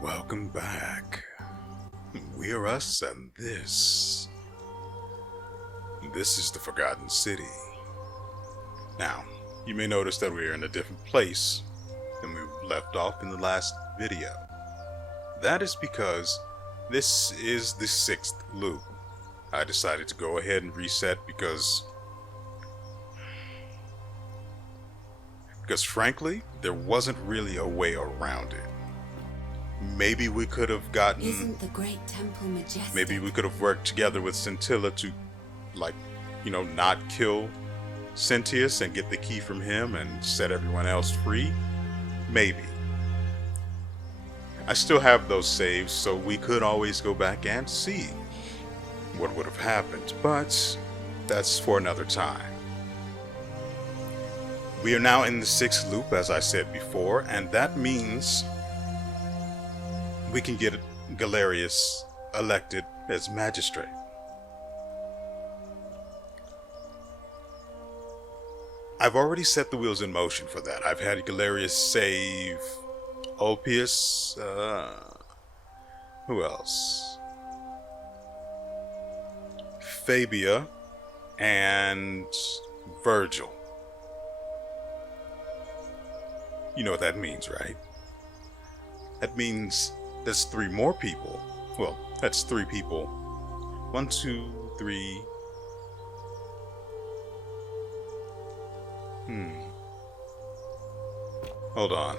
Welcome back. We're us, and this is the Forgotten City. Now, you may notice that we're in a different place than we left off in the last video. That is because this is the 6th loop. I decided to go ahead and reset because frankly, there wasn't really a way around it. Maybe we could have gotten... Isn't the great temple majestic? Maybe we could have worked together with Scintilla to, not kill Sentius and get the key from him and set everyone else free. Maybe. I still have those saves, so we could always go back and see what would have happened, but that's for another time. We are now in the 6th loop, as I said before, and that means we can get WeArEuS elected as magistrate. I've already set the wheels in motion for that. I've had WeArEuS save WeArEuS, who else? Fabia and Virgil. You know what that means, right? That means there's 3 more people. Well, that's 3 people. 1, 2, 3. Hold on.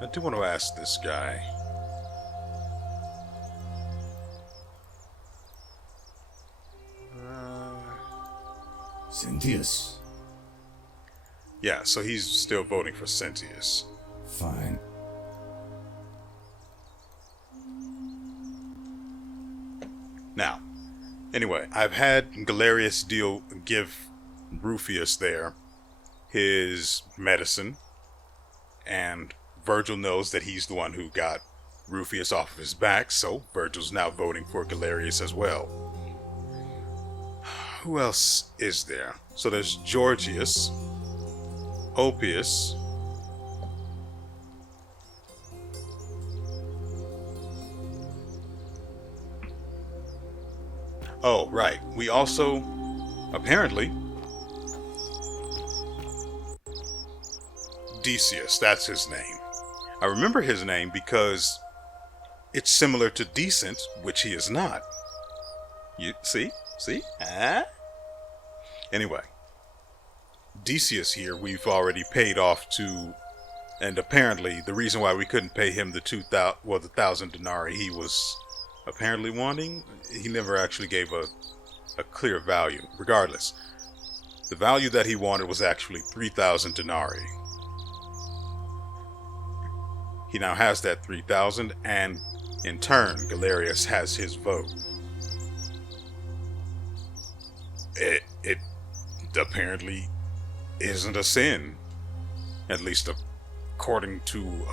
I do want to ask this guy. Sentius. Yeah, so he's still voting for Sentius. Fine. Now, anyway, I've had WeArEuS give Rufus there his medicine, and Virgil knows that he's the one who got Rufus off of his back, so Virgil's now voting for WeArEuS as well. Who else is there? So there's Georgius, WeArEuS, oh, right. We also, apparently, Decius, that's his name. I remember his name because it's similar to Decent, which he is not. You see? See? Anyway, Decius here, we've already paid off to, and apparently the reason why we couldn't pay him the 1,000 denarii he was apparently wanting, he never actually gave a clear value. Regardless, the value that he wanted was actually 3,000 denarii. He now has that 3,000, and in turn, WeArEuS has his vote. It apparently isn't a sin, at least according to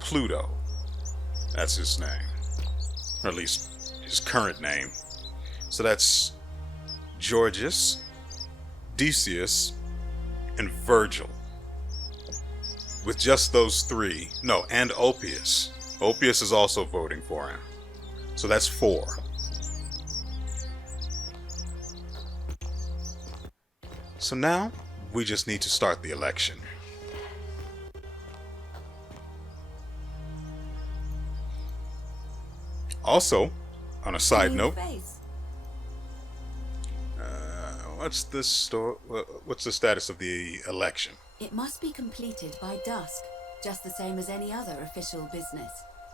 Pluto. That's his name, or at least his current name. So that's Georgius, Decius, and Virgil. With just those 3, no, and WeArEuS. WeArEuS is also voting for him. So that's 4. So now, we just need to start the election. Also, on a side note, what's the status of the election? It must be completed by dusk, just the same as any other official business.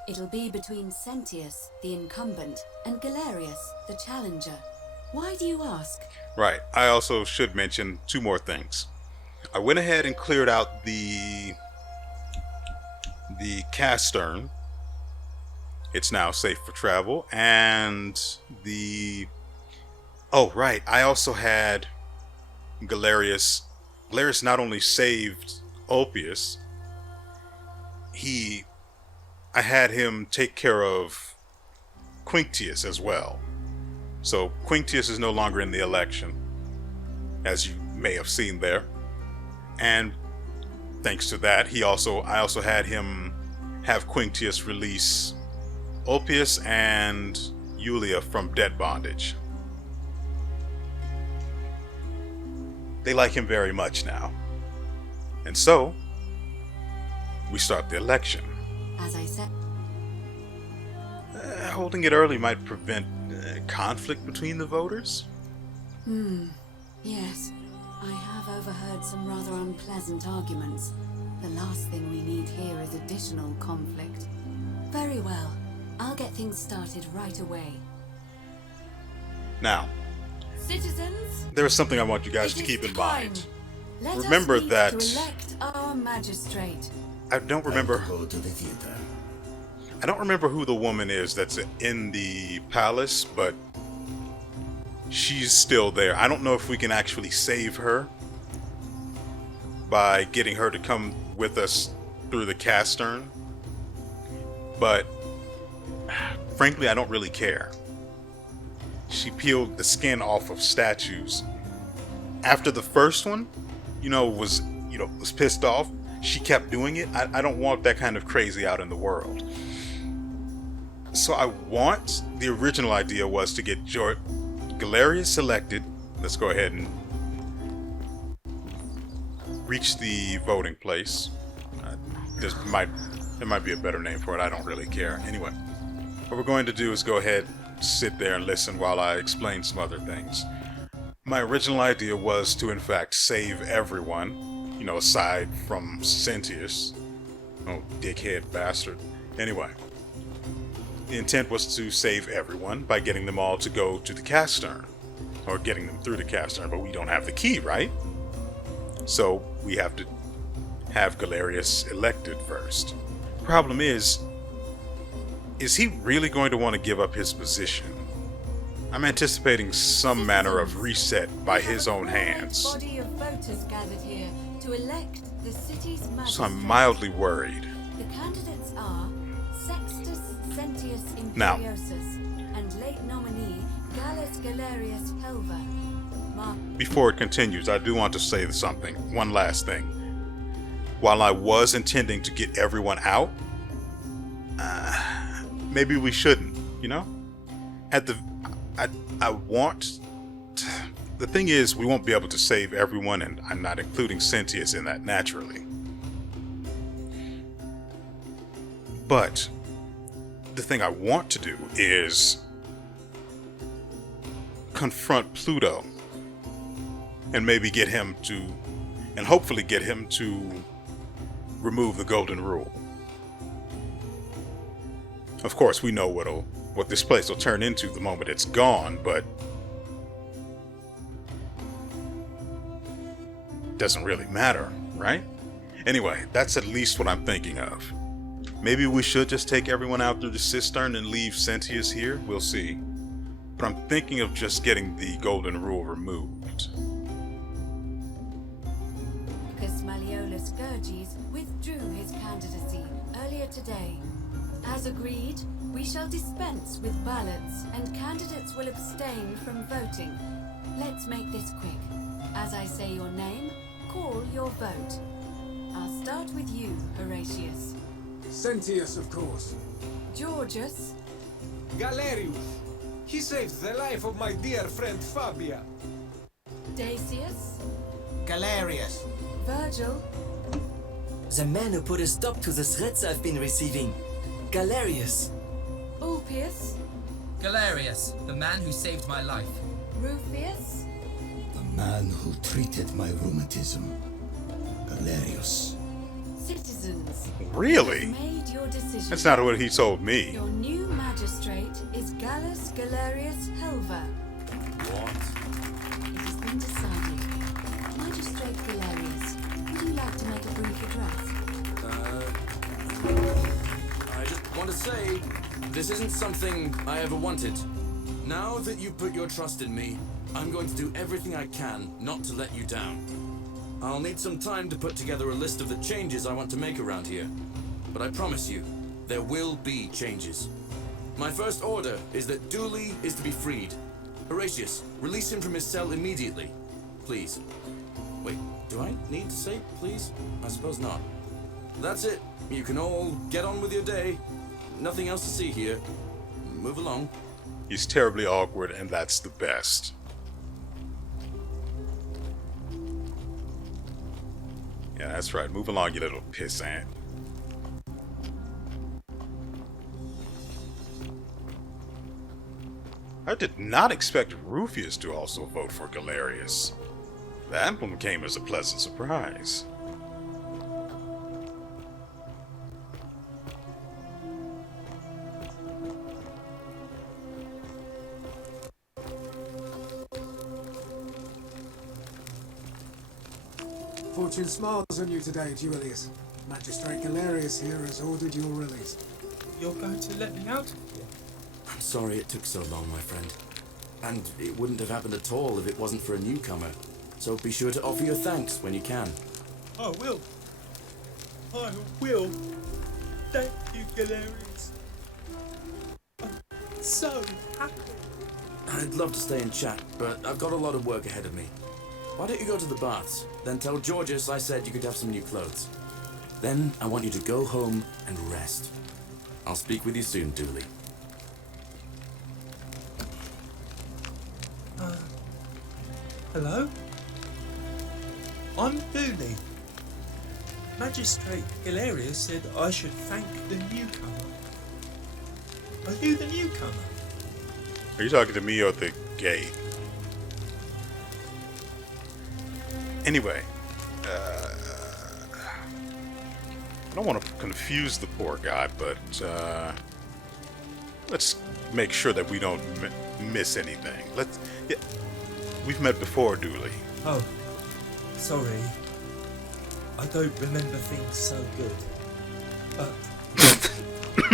It'll be between Sentius, the incumbent, and WeArEuS, the challenger. Why do you ask? Right. I also should mention 2 more things. I went ahead and cleared out the castern. It's now safe for travel. And oh, right. I also had WeArEuS. WeArEuS not only saved WeArEuS, I had him take care of Quinctius as well. So Quinctius is no longer in the election, as you may have seen there. And thanks to that, I also had him have Quinctius release Ulpius and Yulia from debt bondage. They like him very much now. And so, we start the election. As I said, Holding it early might prevent conflict between the voters. yes, I have overheard some rather unpleasant arguments. The last thing we need here is additional conflict. Very well. I'll get things started right away. Now, Citizens, there is something I want you guys to it keep is in time. mind. Let Remember us meet that- to elect our magistrate. I don't remember. Go to the theater. I don't remember who the woman is that's in the palace, but she's still there. I don't know if we can actually save her by getting her to come with us through the castern, but frankly, I don't really care. She peeled the skin off of statues. After the first one, was pissed off. She kept doing it. I don't want that kind of crazy out in the world. So the original idea was to get Galerius elected. Let's go ahead and reach the voting place. There might be a better name for it. I don't really care. Anyway, what we're going to do is go ahead, sit there and listen while I explain some other things. My original idea was to, in fact, save everyone, aside from Sentius. Oh, dickhead bastard. Anyway, the intent was to save everyone by getting them all to go to the castern, or getting them through the castern, but we don't have the key, right? So we have to have Galerius elected first. Problem is he really going to want to give up his position? I'm anticipating some manner of reset by his own hands, Body of voters gathered here to elect the city's magistrate. so I'm mildly worried. The candidates are Sextus Sentius Now. Imperiosus and late nominee Gallus Galerius Helva. Before it continues, I do want to say something. One last thing. While I was intending to get everyone out, maybe we shouldn't, The thing is, we won't be able to save everyone, and I'm not including Sentius in that naturally. But the thing I want to do is confront Pluto and maybe hopefully get him to remove the golden rule. Of course, we know what this place will turn into the moment it's gone, but doesn't really matter, right? Anyway, that's at least what I'm thinking of. Maybe we should just take everyone out through the cistern and leave Sentius here. We'll see. But I'm thinking of just getting the golden rule removed. Marcus Malleolus Gurges withdrew his candidacy earlier today. As agreed, we shall dispense with ballots and candidates will abstain from voting. Let's make this quick. As I say your name, call your vote. I'll start with you, Horatius. Sentius, of course. Georgius, Galerius. He saved the life of my dear friend Fabia. Dacius, Galerius. Virgil, The man who put a stop to the threats I've been receiving. Galerius. Ulpius, Galerius, the man who saved my life. Rufius, The man who treated my rheumatism. Galerius. citizens. Really? Made your decision. That's not what he told me. Your new magistrate is Gallus Galerius Helva. What? It has been decided. Magistrate Galerius, would you like to make a brief address? I just want to say, this isn't something I ever wanted. Now that you've put your trust in me, I'm going to do everything I can not to let you down. I'll need some time to put together a list of the changes I want to make around here. But I promise you, there will be changes. My first order is that Dooley is to be freed. Horatius, release him from his cell immediately. Please. Wait, do I need to say please? I suppose not. That's it. You can all get on with your day. Nothing else to see here. Move along. He's terribly awkward, and that's the best. Yeah, that's right. Move along, you little pissant. I did not expect WeArEuS to also vote for WeArEuS. That one came as a pleasant surprise. Fortune smiles on you today, WeArEuS. Magistrate WeArEuS here has ordered your release. You're going to let me out of here? I'm sorry it took so long, my friend. And it wouldn't have happened at all if it wasn't for a newcomer. So be sure to offer your thanks when you can. I will. I will. Thank you, WeArEuS. I'm so happy. I'd love to stay and chat, but I've got a lot of work ahead of me. Why don't you go to the baths? Then tell Georges I said you could have some new clothes. Then I want you to go home and rest. I'll speak with you soon, Dooley. Hello? I'm Dooley. Magistrate WeArEuS said I should thank the newcomer. Are you the newcomer? Are you talking to me or the gate? Anyway, I don't want to confuse the poor guy, but let's make sure that we don't miss anything. Yeah, we've met before, Dooley. Oh, sorry. I don't remember things so good. But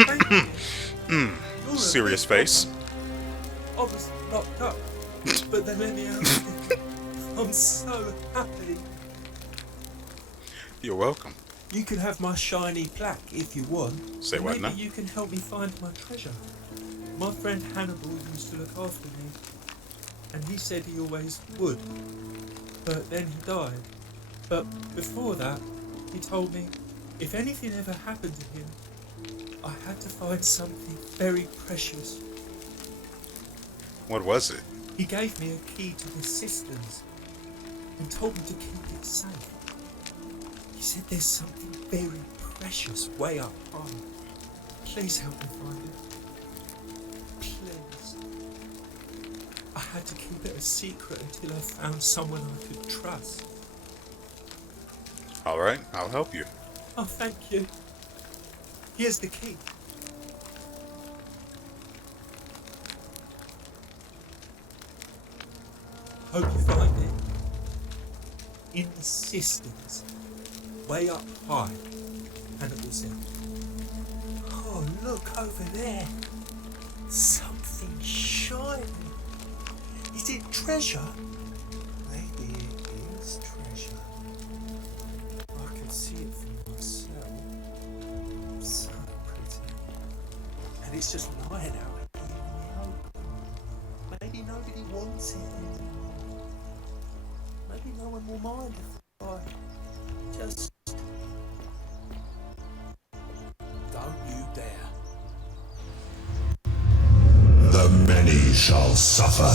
thank you. You're a Serious big face. helper. I was locked up, but they let me out. I'm so happy. You're welcome. You can have my shiny plaque if you want. Say what now? Maybe you can help me find my treasure. My friend Hannibal used to look after me, and he said he always would. But then he died. But before that, he told me if anything ever happened to him, I had to find something very precious. What was it? He gave me a key to the cisterns and told me to keep it safe. He said there's something very precious way up high. Please help me find it. Please. I had to keep it a secret until I found someone I could trust. All right, I'll help you. Oh, thank you. Here's the key. Hope you find it. In the cisterns, way up high, Hannibal said. Oh, look over there. Something shiny. Is it treasure? Maybe it is treasure. I can see it for myself. So pretty. And it's just lying out here in the open. Maybe nobody wants it anymore. Maybe no one will mind if I just... Don't you dare. The many shall suffer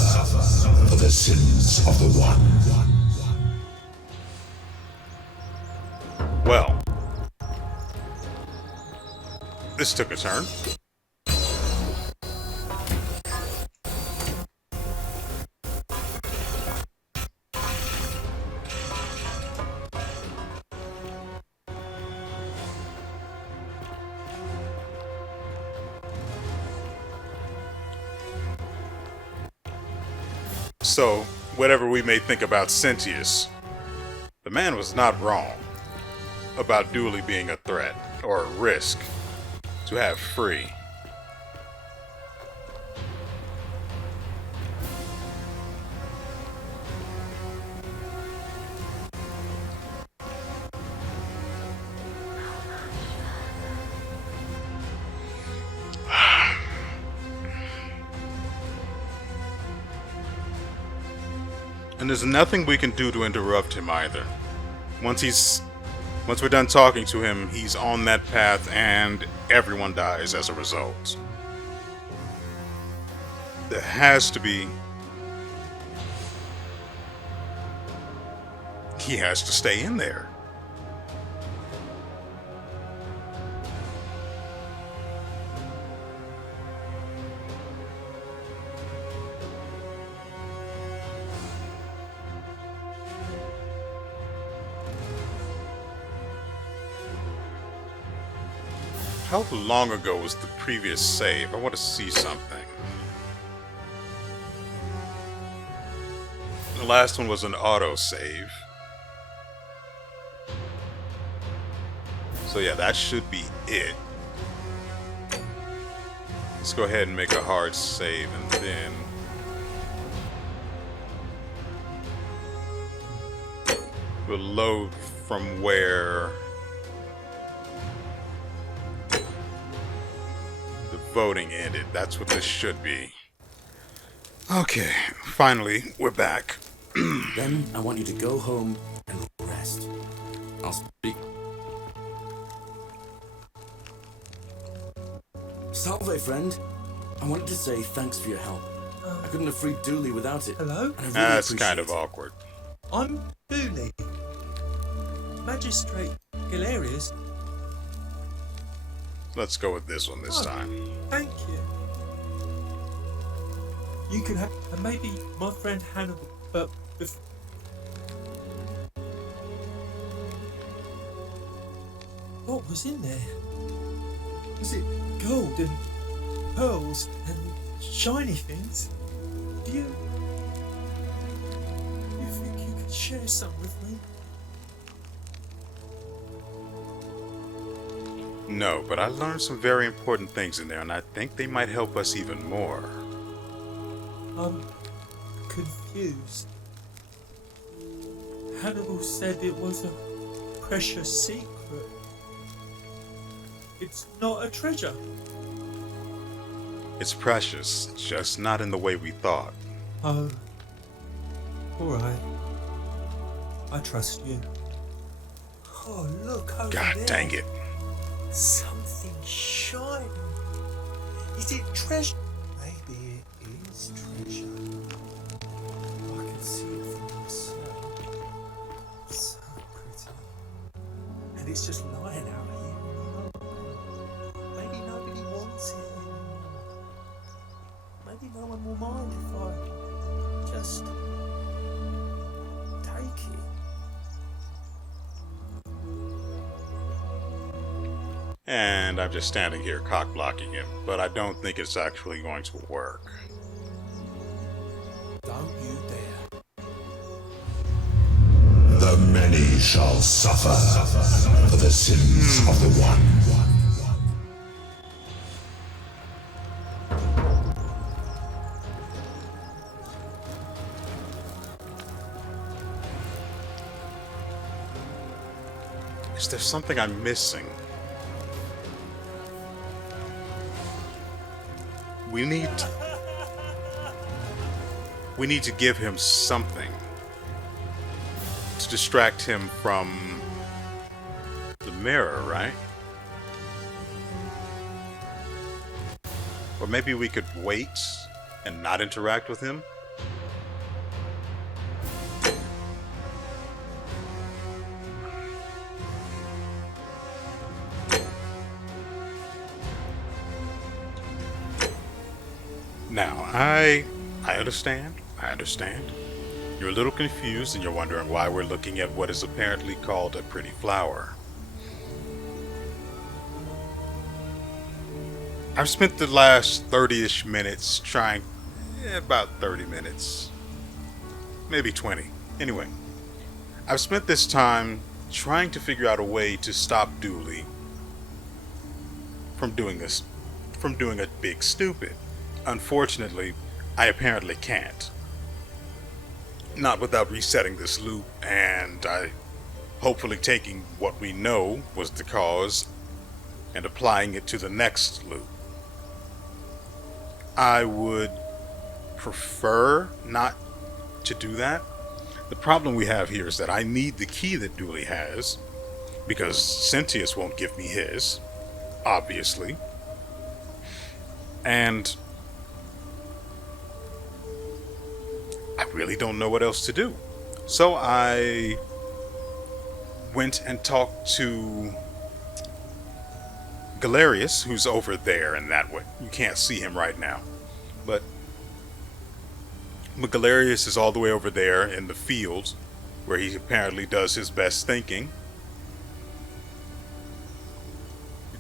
for the sins of the one. Well, this took a turn. So, whatever we may think about Sentius, the man was not wrong about Dooley being a threat or a risk to have free. And there's nothing we can do to interrupt him either. Once we're done talking to him, he's on that path and everyone dies as a result. There has to be... He has to stay in there. How long ago was the previous save? I want to see something. The last one was an auto save. So yeah, that should be it. Let's go ahead and make a hard save and then... we'll load from where... voting ended. That's what this should be. Okay, finally, we're back. Then I want you to go home and rest. I'll speak. Salve, friend. I wanted to say thanks for your help. I couldn't have freed Dooley without it. Hello? And I really That's appreciate kind of it. awkward. I'm Dooley. Magistrate Galerius. Let's go with this one this time. Thank you. You can have, and maybe my friend Hannibal, but what was in there? Was it gold and pearls and shiny things? Do you think you could share some with me? No, but I learned some very important things in there, and I think they might help us even more. I'm confused. Hannibal said it was a precious secret. It's not a treasure. It's precious, just not in the way we thought. Oh. Alright. I trust you. Oh, look over God there. dang it. Something shiny. Is it treasure? Maybe it is treasure. I can see it for myself. So pretty. And it's just lying out here. Maybe nobody wants it anymore. Maybe no one will mind if I just take it. And I'm just standing here cock-blocking him, but I don't think it's actually going to work. Don't you dare. The many shall suffer for the sins of the one. Is there something I'm missing? We need to give him something to distract him from the mirror, right? Or maybe we could wait and not interact with him? Now, I understand. I understand. You're a little confused and you're wondering why we're looking at what is apparently called a pretty flower. I've spent the last 30-ish minutes trying... about 30 minutes. Maybe 20. Anyway, I've spent this time trying to figure out a way to stop Dooley from doing a big stupid. Unfortunately, I apparently can't. Not without resetting this loop and hopefully taking what we know was the cause and applying it to the next loop. I would prefer not to do that, The problem we have here is that I need the key that Dooley has, because Sentius won't give me his, obviously. And I really don't know what else to do. So I went and talked to WeArEuS, who's over there in that way. You can't see him right now. But WeArEuS is all the way over there in the field, where he apparently does his best thinking.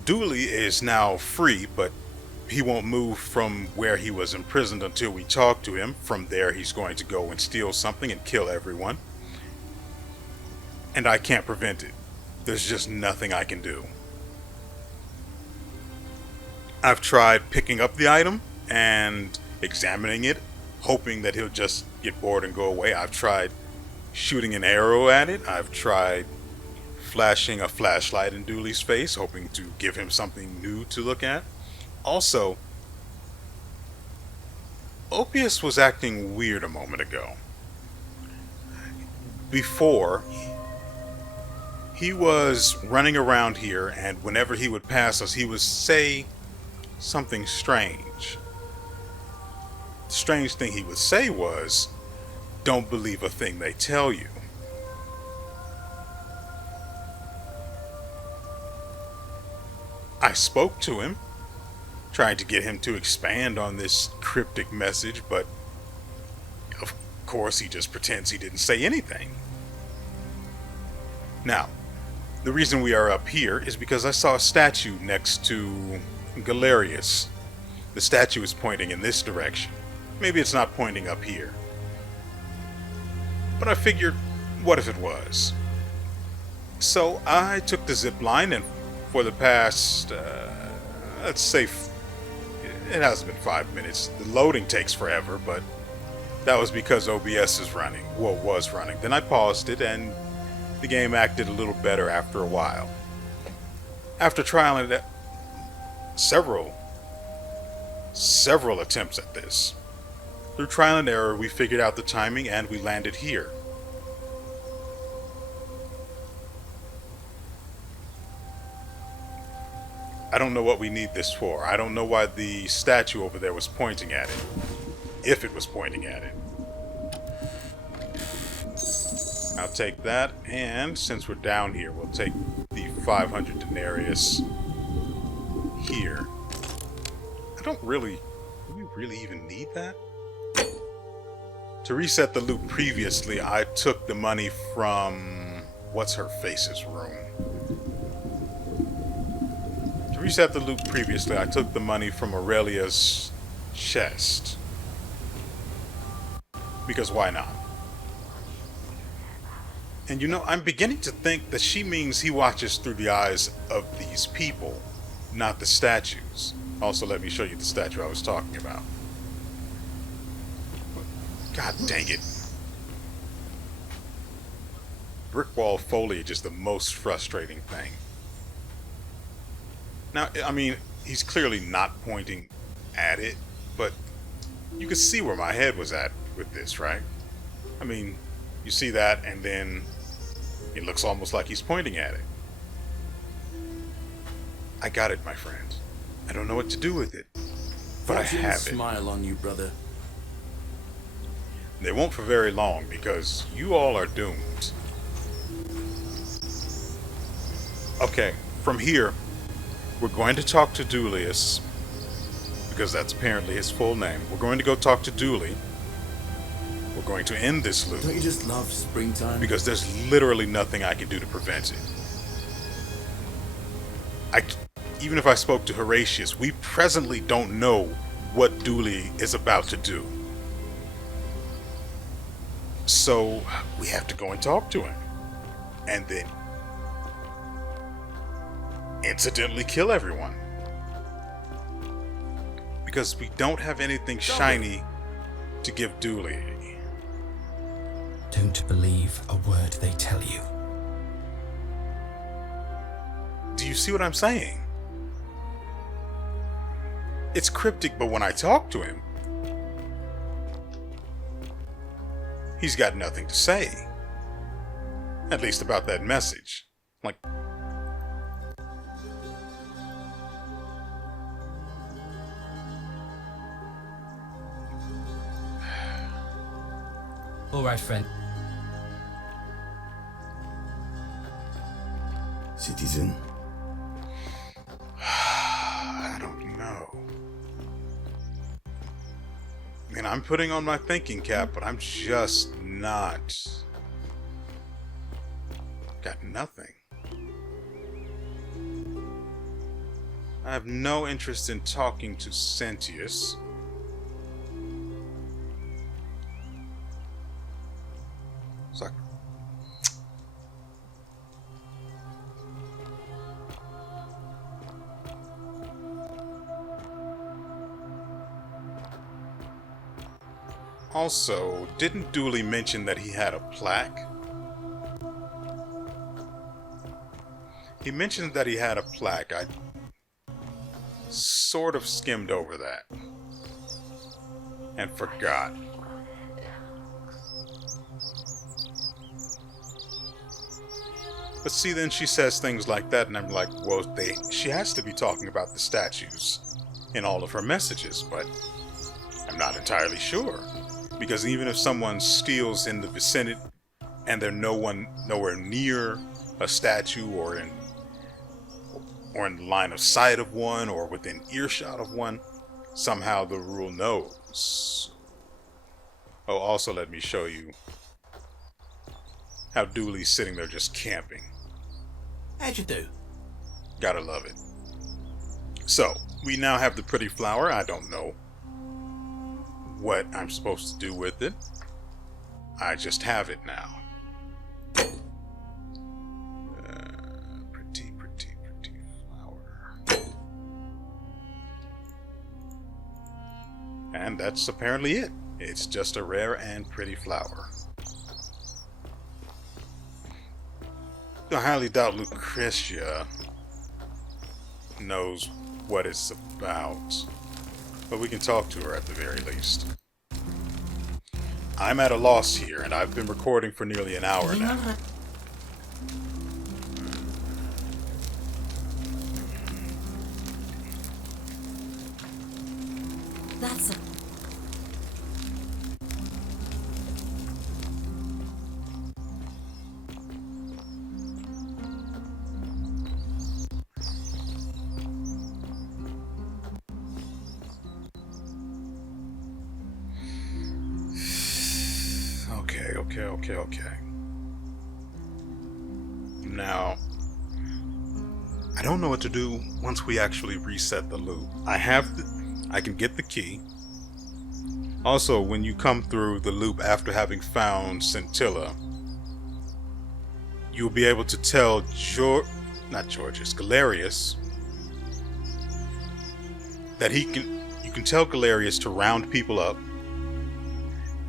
Dooley is now free, but he won't move from where he was imprisoned until we talk to him. From there, he's going to go and steal something and kill everyone. And I can't prevent it. There's just nothing I can do. I've tried picking up the item and examining it, hoping that he'll just get bored and go away. I've tried shooting an arrow at it. I've tried flashing a flashlight in Dooley's face, hoping to give him something new to look at. Also, WeArEuS was acting weird a moment ago. Before, he was running around here, and whenever he would pass us, he would say something strange. The strange thing he would say was, "Don't believe a thing they tell you." I spoke to him, trying to get him to expand on this cryptic message, but of course he just pretends he didn't say anything. Now, the reason we are up here is because I saw a statue next to WeArEuS. The statue is pointing in this direction. Maybe it's not pointing up here. But I figured, what if it was? So I took the zip line, and for the past, let's say, it hasn't been 5 minutes. The loading takes forever, but that was because OBS is running. Well, was running. Then I paused it, and the game acted a little better after a while. After trialing it, several attempts at this. Through trial and error, we figured out the timing, and we landed here. I don't know what we need this for. I don't know why the statue over there was pointing at it. If it was pointing at it. I'll take that, and since we're down here, we'll take the 500 denarius here. Do we really even need that? To reset the loop previously, I took the money from what's-her-face's room. To reset the loop previously, I took the money from Aurelia's chest. Because why not? And you know, I'm beginning to think that she means he watches through the eyes of these people, not the statues. Also, let me show you the statue I was talking about. God dang it. Brick wall foliage is the most frustrating thing. Now, I mean, he's clearly not pointing at it, but you can see where my head was at with this, right? I mean, you see that, and then it looks almost like he's pointing at it. I got it, my friend. I don't know what to do with it, but I have it. Smile on you, brother. They won't for very long, because you all are doomed. Okay, from here, we're going to talk to WeArEuS, because that's apparently his full name. We're going to go talk to Dooley. We're going to end this loop. Don't you just love springtime? Because there's literally nothing I can do to prevent it. Even if I spoke to Horatius, we presently don't know what Dooley is about to do. So we have to go and talk to him. And then incidentally kill everyone. Because we don't have anything shiny to give Dooley. Don't believe a word they tell you. Do you see what I'm saying? It's cryptic, but when I talk to him, he's got nothing to say. At least about that message. Like, Alright, friend. Citizen? I don't know. I mean, I'm putting on my thinking cap, but I'm just not. Got nothing. I have no interest in talking to Sentius. So also, didn't Dooley mention that he had a plaque? He mentioned that he had a plaque. I sort of skimmed over that and forgot. But see, then she says things like that, and I'm like, well, she has to be talking about the statues in all of her messages, but I'm not entirely sure. Because even if someone steals in the vicinity and they're nowhere near a statue or in the line of sight of one or within earshot of one, somehow the rule knows. Oh, also let me show you how Dooley's sitting there just camping. How'd you do? Gotta love it. So, we now have the pretty flower. I don't know what I'm supposed to do with it. I just have it now. Pretty flower. And that's apparently it. It's just a rare and pretty flower. I highly doubt Lucretia knows what it's about, but we can talk to her at the very least. I'm at a loss here, and I've been recording for nearly an hour now. That's a... Okay. Now, I don't know what to do once we actually reset the loop. I can get the key. Also, when you come through the loop after having found Scintilla, you'll be able to tell Galerius that you can tell Galerius to round people up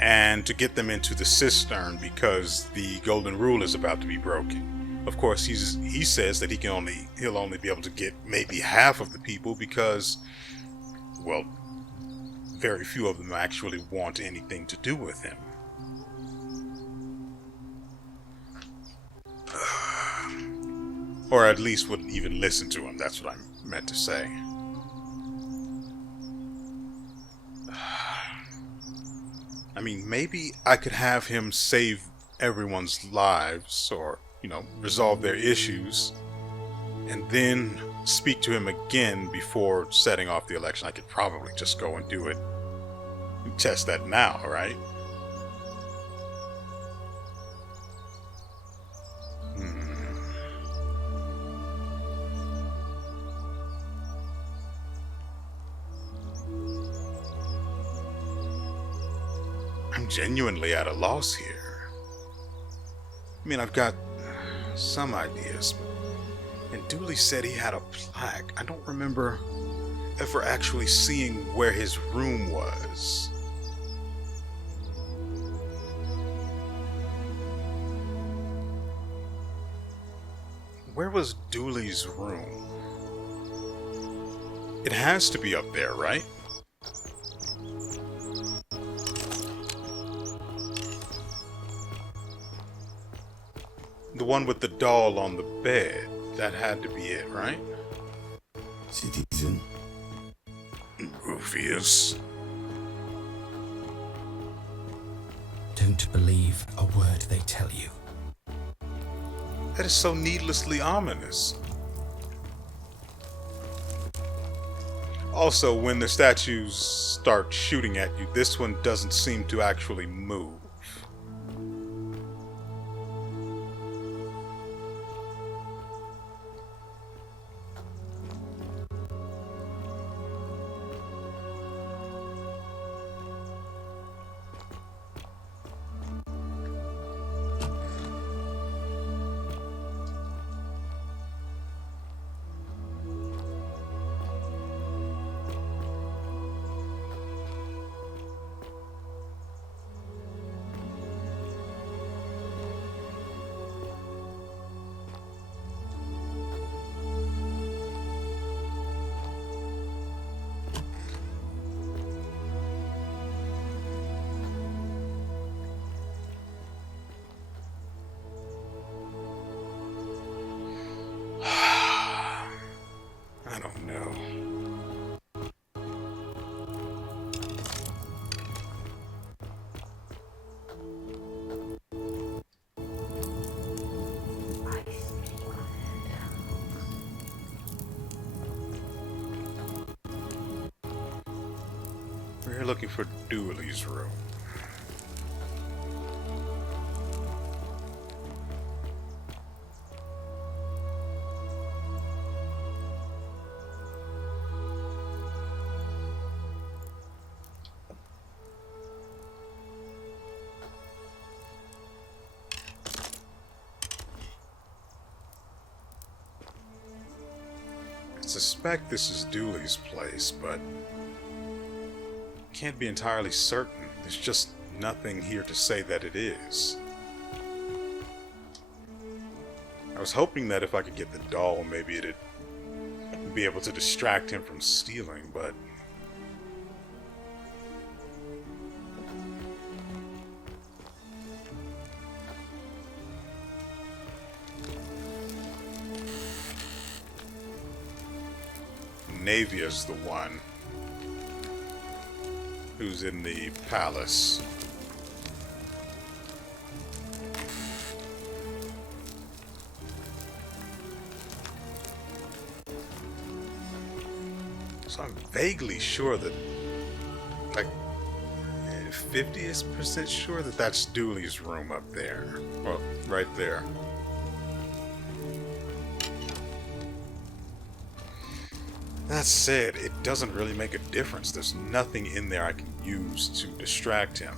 and to get them into the cistern because the golden rule is about to be broken. Of course, he says that he'll only be able to get maybe half of the people because, well, very few of them actually want anything to do with him. Or at least wouldn't even listen to him. That's what I meant to say. I mean, maybe I could have him save everyone's lives or, resolve their issues and then speak to him again before setting off the election. I could probably just go and do it. Test that now, right? I'm genuinely at a loss here. I mean, I've got some ideas, and Dooley said he had a plaque. I don't remember ever actually seeing where his room was. Where was Dooley's room? It has to be up there, right? The one with the doll on the bed. That had to be it, right? Citizen. Rufius. Don't believe a word they tell you. That is so needlessly ominous. Also, when the statues start shooting at you, this one doesn't seem to actually move. I don't know. We're looking for Dooley's room. I suspect this is Dooley's place, but can't be entirely certain. There's just nothing here to say that it is. I was hoping that if I could get the doll, maybe it'd be able to distract him from stealing, but Navia's the one who's in the palace. So I'm vaguely sure that, like, 50% sure that that's Dooley's room up there. Well, right there. That said, it doesn't really make a difference. There's nothing in there I can use to distract him.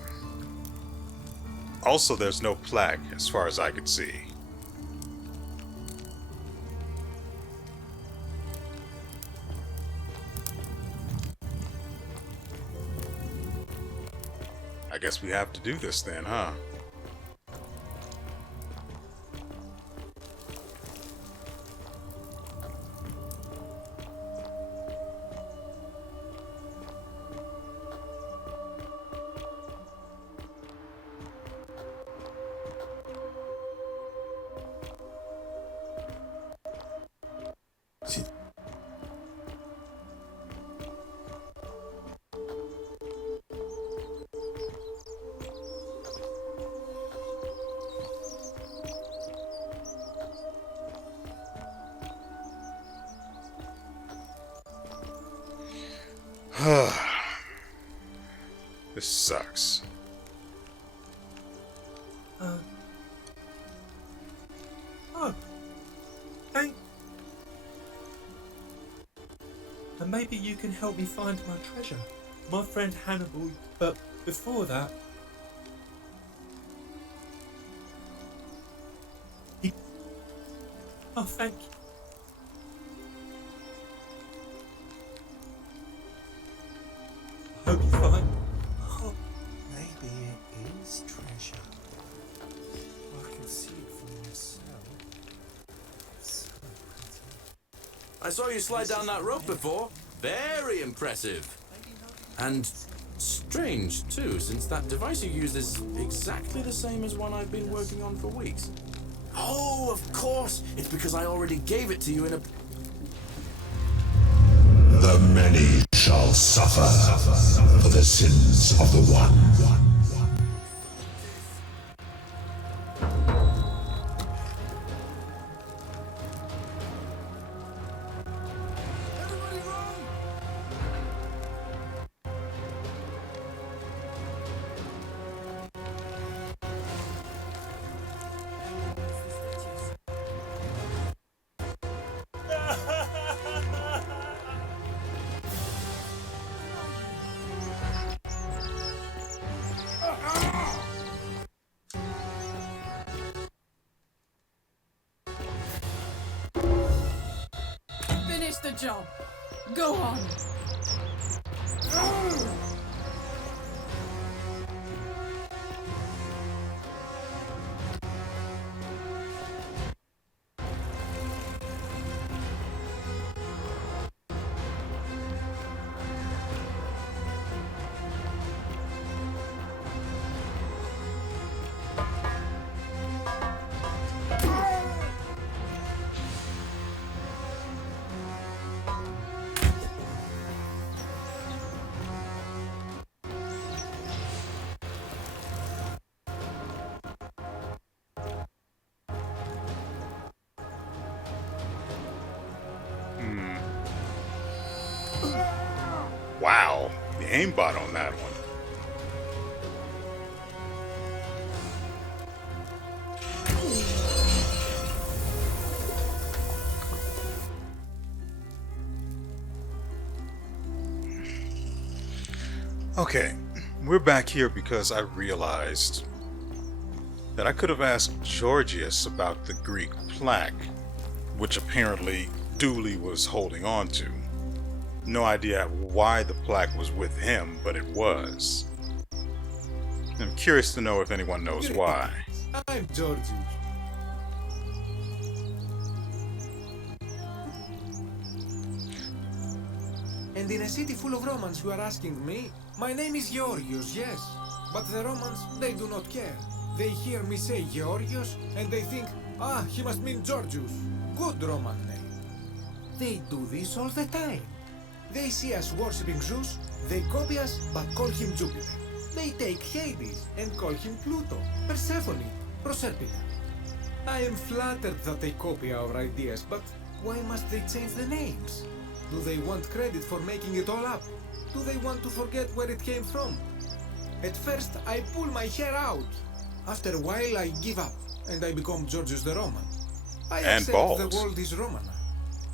Also, there's no plaque, as far as I could see. I guess we have to do this then, huh? This sucks. Oh, thank. And maybe you can help me find my treasure. My friend Hannibal, but before that... Oh, thank you. Hope you find... Oh, maybe it is treasure. I can see it for myself. So pretty. I saw you slide down that rope before. Very impressive. And strange, too, since that device you used is exactly the same as one I've been working on for weeks. Oh, of course! It's because I already gave it to you in a... The many shall suffer for the sins of the one. Finish the job. Go on. Wow, the aimbot on that one. Okay, we're back here because I realized that I could have asked Georgius about the Greek plaque, which apparently Dooley was holding on to. No idea why the plaque was with him, but it was. I'm curious to know if anyone knows why. I'm Georgius. And in a city full of Romans, you are asking me? My name is WeArEuS, yes. But the Romans, they do not care. They hear me say WeArEuS, and they think, ah, he must mean Georgius. Good Roman name. They do this all the time. They see us worshipping Zeus, they copy us, but call him Jupiter. They take Hades and call him Pluto, Persephone, Proserpina. I am flattered that they copy our ideas, but why must they change the names? Do they want credit for making it all up? Do they want to forget where it came from? At first, I pull my hair out. After a while, I give up, and I become Georgius the Roman. I accept bald. the world is Roman.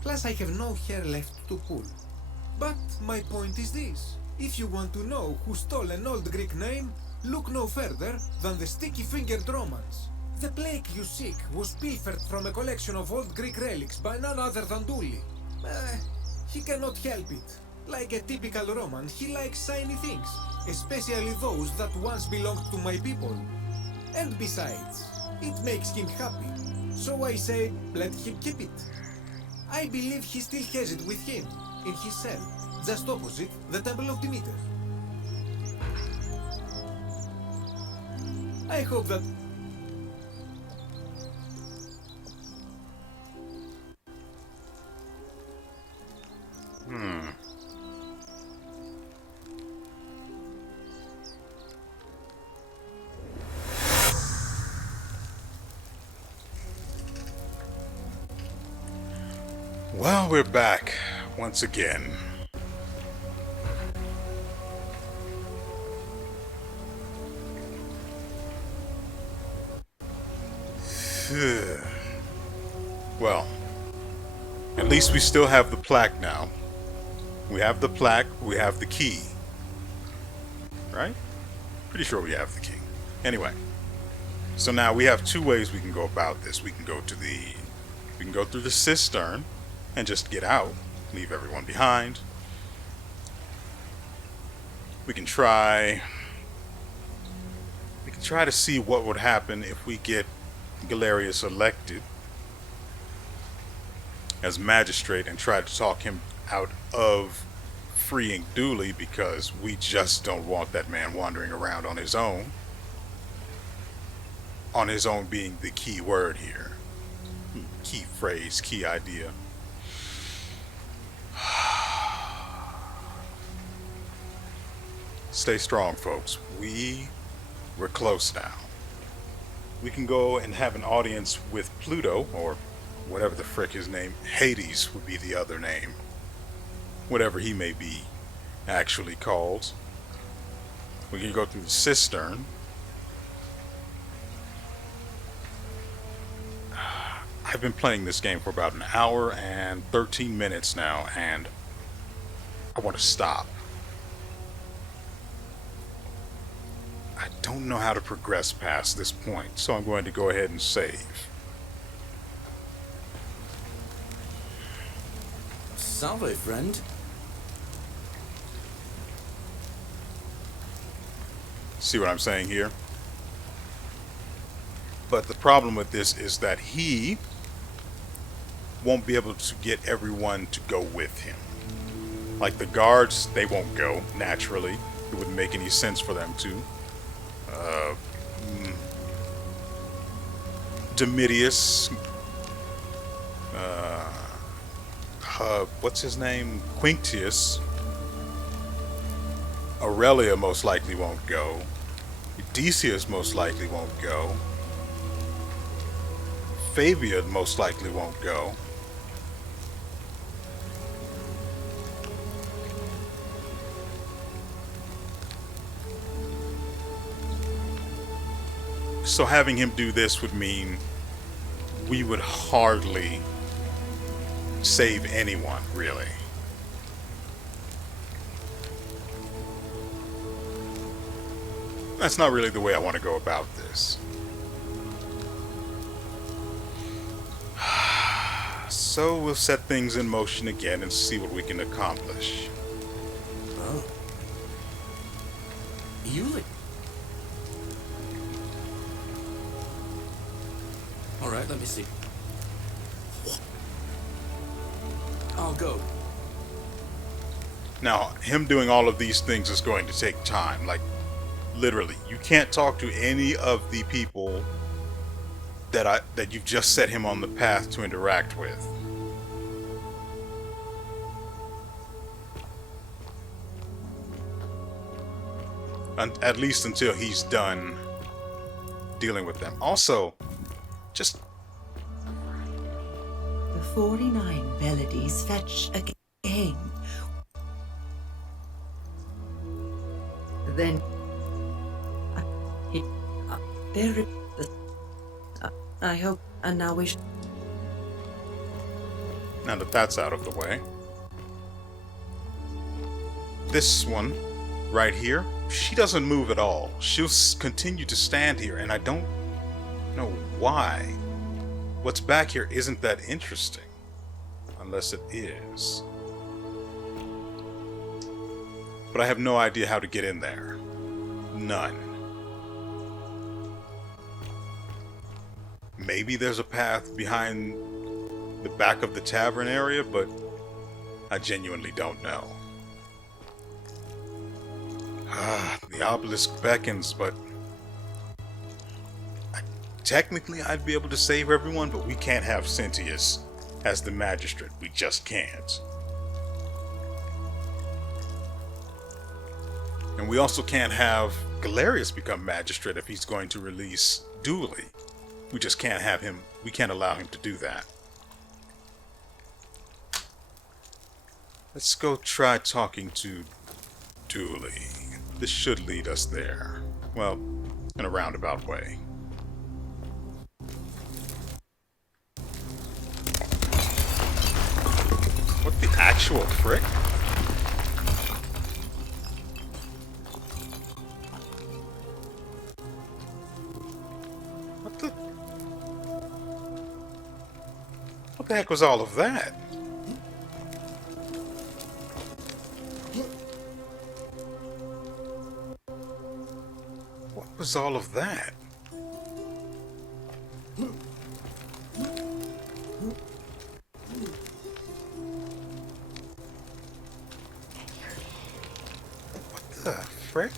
Plus, I have no hair left to pull. But my point is this. If you want to know who stole an old Greek name, look no further than the sticky-fingered Romans. The plague you seek was pilfered from a collection of old Greek relics by none other than Dooley. He cannot help it. Like a typical Roman, he likes shiny things, especially those that once belonged to my people. And besides, it makes him happy. So I say, let him keep it. I believe he still has it with him, in his cell, just opposite the Temple of Demeter. I hope that... Well, we're back once again. Well, at least we still have the plaque now. We have the plaque, we have the key. Right? Pretty sure we have the key. Anyway, so now we have two ways we can go about this. We can go through the cistern and just get out, leave everyone behind. We can try to see what would happen if we get Galerius elected as magistrate and try to talk him out of freeing Dooley, because we just don't want that man wandering around on his own. on his own being the key word here. Key phrase, key idea. Stay strong, folks. We're close now. We can go and have an audience with Pluto, or whatever the frick his name. Hades would be the other name. Whatever he may be actually called. We can go through the cistern. I've been playing this game for about an hour and 13 minutes now, and I want to stop. I don't know how to progress past this point, so I'm going to go ahead and save. Salve, friend. See what I'm saying here? But the problem with this is that he won't be able to get everyone to go with him. Like the guards, they won't go, naturally. It wouldn't make any sense for them to. Domitius, what's his name? Quinctius. Aurelia most likely won't go. Odysseus most likely won't go. Fabia most likely won't go. So having him do this would mean we would hardly save anyone, really. That's not really the way I want to go about this. So we'll set things in motion again and see what we can accomplish. Oh. You... Alright, let me see. I'll go. Now, him doing all of these things is going to take time. Like, literally, you can't talk to any of the people that you've just set him on the path to interact with. At least until he's done dealing with them. Also, just... The 49 melodies fetch again. Then... there... I hope, and now we should... Now that that's out of the way. This one, right here, she doesn't move at all. She'll continue to stand here, and I don't know why. What's back here isn't that interesting. Unless it is. But I have no idea how to get in there. None. Maybe there's a path behind the back of the tavern area, but I genuinely don't know. The obelisk beckons, but technically I'd be able to save everyone, but we can't have Cynthius as the magistrate. We just can't. And we also can't have Galerius become magistrate if he's going to release Dooley. We just can't have him, we can't allow him to do that. Let's go try talking to Dooley. This should lead us there. Well, in a roundabout way. What the actual frick? What the heck was all of that? What was all of that? What the frick?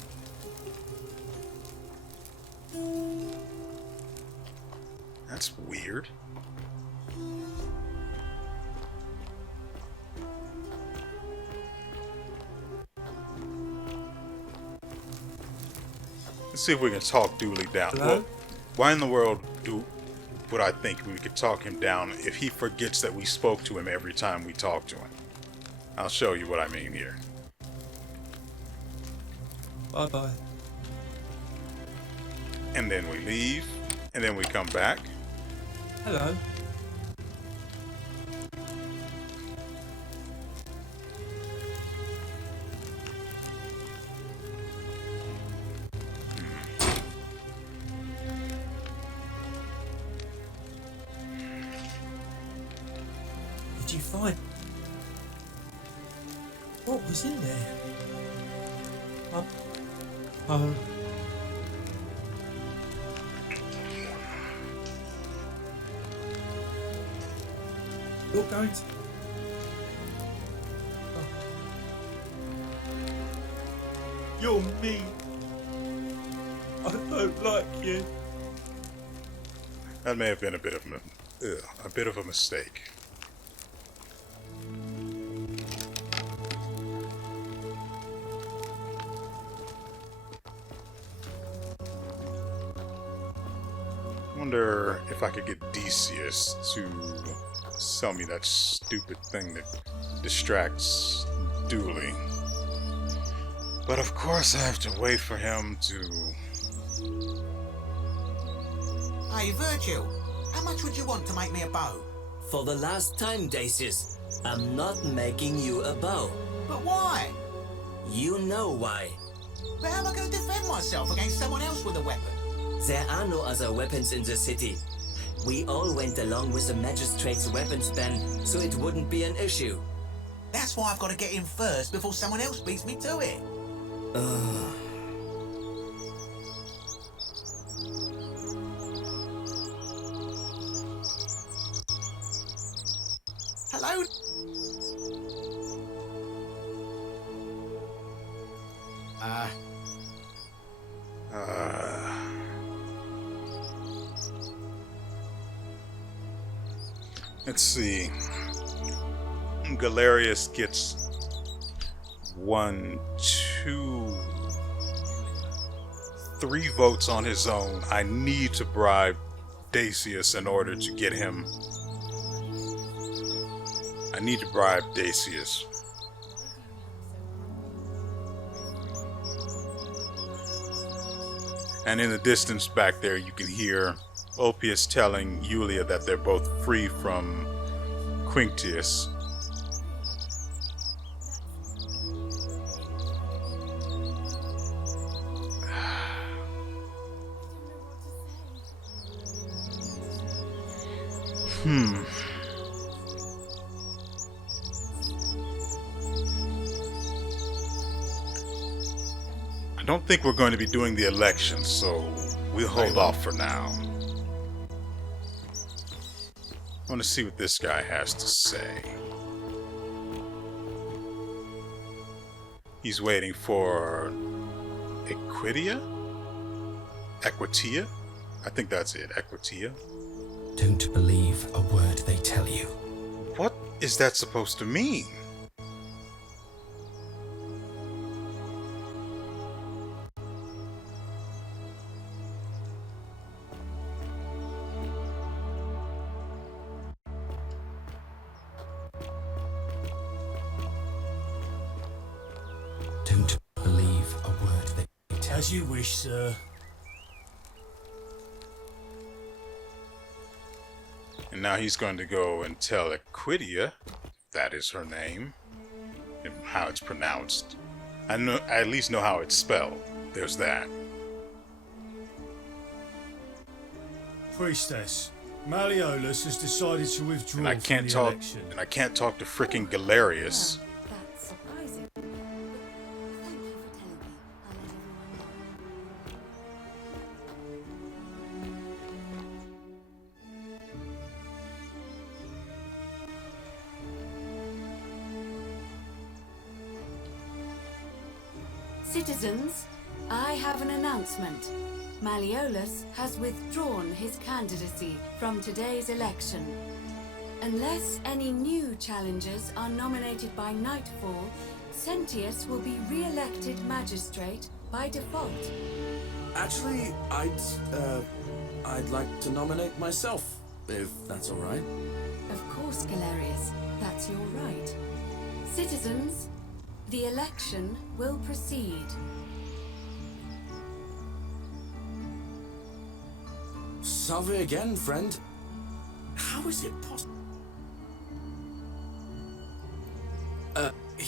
Let's see if we can talk Dooley down. Hello? Well, why in the world would I think we could talk him down if he forgets that we spoke to him every time we talk to him? I'll show you what I mean here. Bye bye. And then we leave, and then we come back. Hello. Did you find what was in there? Oh. You're going to. Oh. You're mean. I don't like you. That may have been a bit of a mistake. Wonder if I could get Decius to sell me that stupid thing that distracts Dooley. But of course I have to wait for him to... Hey, Virgil, how much would you want to make me a bow? For the last time, Dacius, I'm not making you a bow. But why? You know why. But how am I going to defend myself against someone else with a weapon? There are no other weapons in the city. We all went along with the magistrate's weapons ban, so it wouldn't be an issue. That's why I've got to get in first before someone else beats me to it. Hello? Let's see. Galerius gets 1, 2, 3 votes on his own. I need to bribe Dacius in order to get him. I need to bribe Dacius. And in the distance back there, you can hear Ulpius telling Yulia that they're both free from Quinctius. I don't think we're going to be doing the election, so we'll hold off for now. I want to see what this guy has to say. He's waiting for Equitia? Equitia? I think that's it, Equitia. Don't believe a word they tell you. What is that supposed to mean? Don't believe a word they tell you. As you wish, sir. And now he's going to go and tell Equitia, that is her name, and how it's pronounced. I at least know how it's spelled. There's that. Priestess, Malleolus has decided to withdraw And I from can't the talk. election. And I can't talk to frickin' Galerius. That's surprising. But thank you for telling me. I'll let everyone know. Citizens, I have an announcement. WeArEuS has withdrawn his candidacy from today's election. Unless any new challengers are nominated by nightfall, Sentius will be re-elected magistrate by default. Actually, I'd like to nominate myself, if that's all right. Of course, GaleReus, that's your right. Citizens, the election will proceed. Salve again, friend. How is it possible?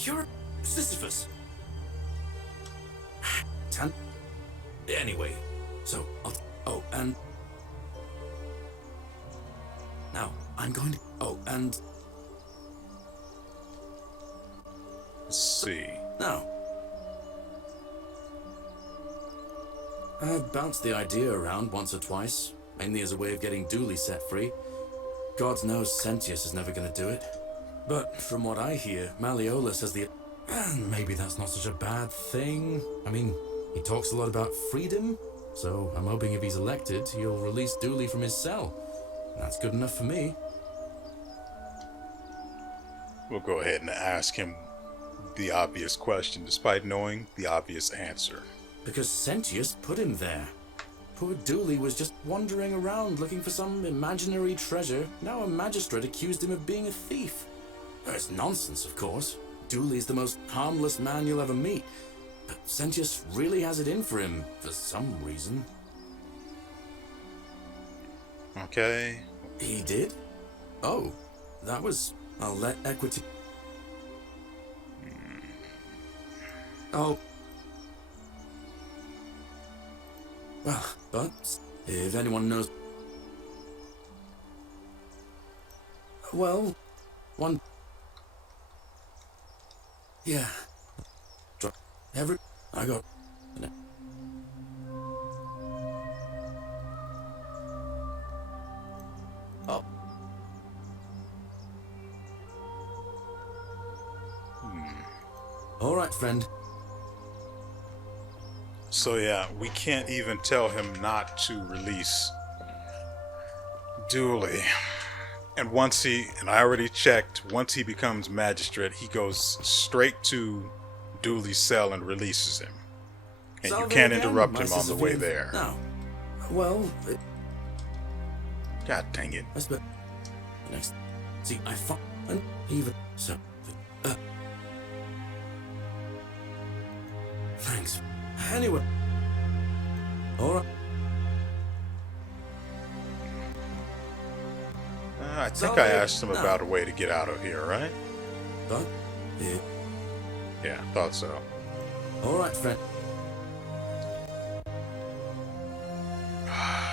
You're Sisyphus. Anyway, so oh, and now I'm going to. Oh, and let's see. Now, I've bounced the idea around once or twice, mainly as a way of getting Dooley set free. God knows Sentius is never going to do it. But from what I hear, WeArEuS has the... And maybe that's not such a bad thing. I mean, he talks a lot about freedom, so I'm hoping if he's elected, he'll release Dooley from his cell. That's good enough for me. We'll go ahead and ask him the obvious question, despite knowing the obvious answer. Because Sentius put him there. Poor Dooley was just wandering around looking for some imaginary treasure. Now a magistrate accused him of being a thief. It's nonsense, of course. Dooley's the most harmless man you'll ever meet. But Sentius really has it in for him, for some reason. Okay. He did? Oh, that was... I'll let Equity... Oh. Well, but if anyone knows... Well, one... Yeah. I got... Oh. All right, friend. So yeah, we can't even tell him not to release Dooley. And once he, and I already checked, once he becomes magistrate, he goes straight to Dooley's cell and releases him. And you can't interrupt him on the way there. No. Well, God dang it. That's better. Next. See, I found an even so. Thanks. Anyway. Alright. I think I asked him about a way to get out of here, right? But, yeah, thought so. Alright, friend.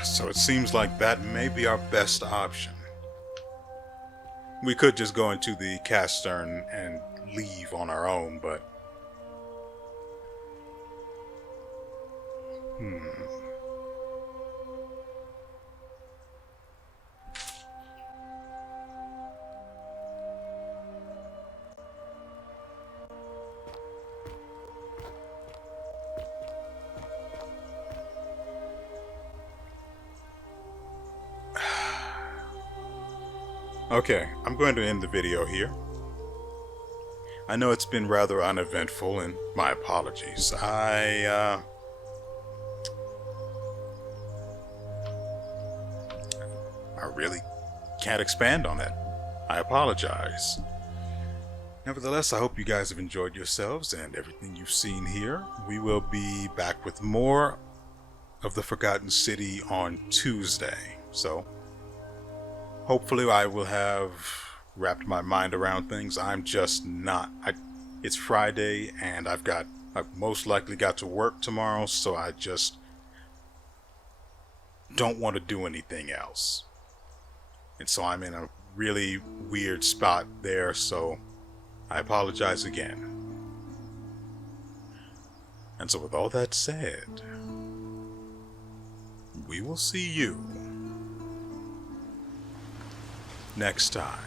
So it seems like that may be our best option. We could just go into the castern and leave on our own, but... Okay, I'm going to end the video here. I know it's been rather uneventful, and my apologies. I really can't expand on that. I apologize. Nevertheless, I hope you guys have enjoyed yourselves and everything you've seen here. We will be back with more of the Forgotten City on Tuesday. So, hopefully I will have wrapped my mind around things. I'm just not. It's Friday and I've most likely got to work tomorrow, so I just don't want to do anything else. And so I'm in a really weird spot there, so I apologize again. And so with all that said, we will see you next time.